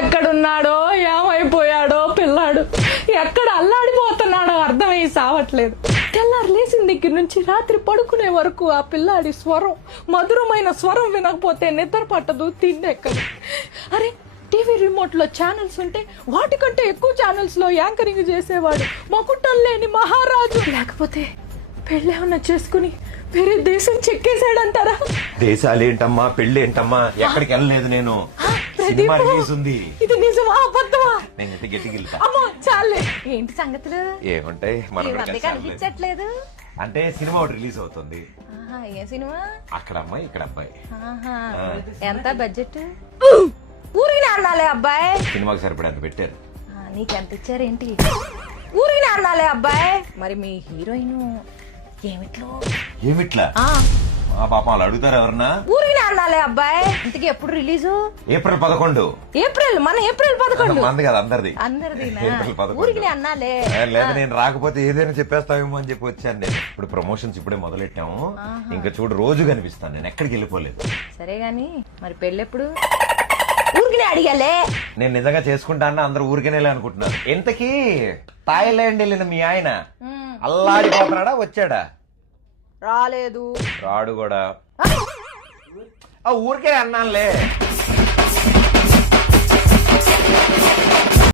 ఎక్కడున్నాడో ఏమైపోయాడో పిల్లాడు, ఎక్కడ అల్లాడిపోతున్నాడో అర్థమై సావట్లేదు. తెల్లారు లేచిన దగ్గర నుంచి రాత్రి పడుకునే వరకు ఆ పిల్లాడి స్వరం, మధురమైన స్వరం వినకపోతే నిద్ర పట్టదు, తిండెక్కదు. అరే టీవీ రిమోట్ లో ఛానల్స్ ఉంటే వాటికంటే ఎక్కువ ఛానల్స్ లో యాంకరింగ్ చేసేవాడు మకుటం లేని మహారాజు. లేకపోతే పెళ్ళేమన్నా చేసుకుని వేరే దేశం చెక్కేశాడంటారా? దేశాలేంటమ్మా, పెళ్ళేంటమ్మా, ఎక్కడికి వెళ్ళలేదు నేను. సినిమా రిలీజ్ ఉంది. ఇది నిజమా అబద్ధమా? నేనైతే గట్టికి వెళ్తా. అమ్మో చాలే. ఏంటి సంగతులు? ఏముంటాయి, మనం కనిపించట్లేదు. అంటే సినిమా ఒకటి రిలీజ్ అవుతుంది. ఏ సినిమా? అక్కడ అమ్మాయి ఇక్కడ అబ్బాయి. ఎంత బడ్జెట్? ఊరిని అన్నాలే అబ్బాయి. సినిమాకి సరిపడంత పెట్టారు. నీకెంత ఇచ్చారేంటి? ఊరిని అన్నాలే అబ్బాయి. మరి మీ హీరోయిన్ ఏమిట్లా పాపం వాళ్ళు అడుగుతారు ఎవరన్నా? ఊరిని అన్నాలే అబ్బాయి. ఇంతకీ ఎప్పుడు రిలీజు? ఏప్రిల్ 11. ఏప్రిల్ 11 మంది కదా అందరిది. ఏప్రిల్ 11 ఊరికి అన్నాలే. లేదా నేను రాకపోతే ఏదైనా చెప్పేస్తావేమో అని చెప్పి వచ్చాను నేను. ఇప్పుడు ప్రమోషన్స్ ఇప్పుడే మొదలెట్టాము. ఇంకా చూడు రోజు కనిపిస్తాను నేను, ఎక్కడికి వెళ్ళిపోలేదు. సరే గాని మరి పెళ్ళెప్పుడు? ఊరికినే అడిగాలే. నేను నిజంగా చేసుకుంటాను, అందరూ ఊరికేనే అనుకుంటున్నారు. ఇంతకీ థాయిలాండ్ వెళ్ళిన మీ ఆయన అల్లాడిపోతున్నాడా, వచ్చాడా? రాలేదు. రాడు కూడా. ఊరికే అన్నానులే.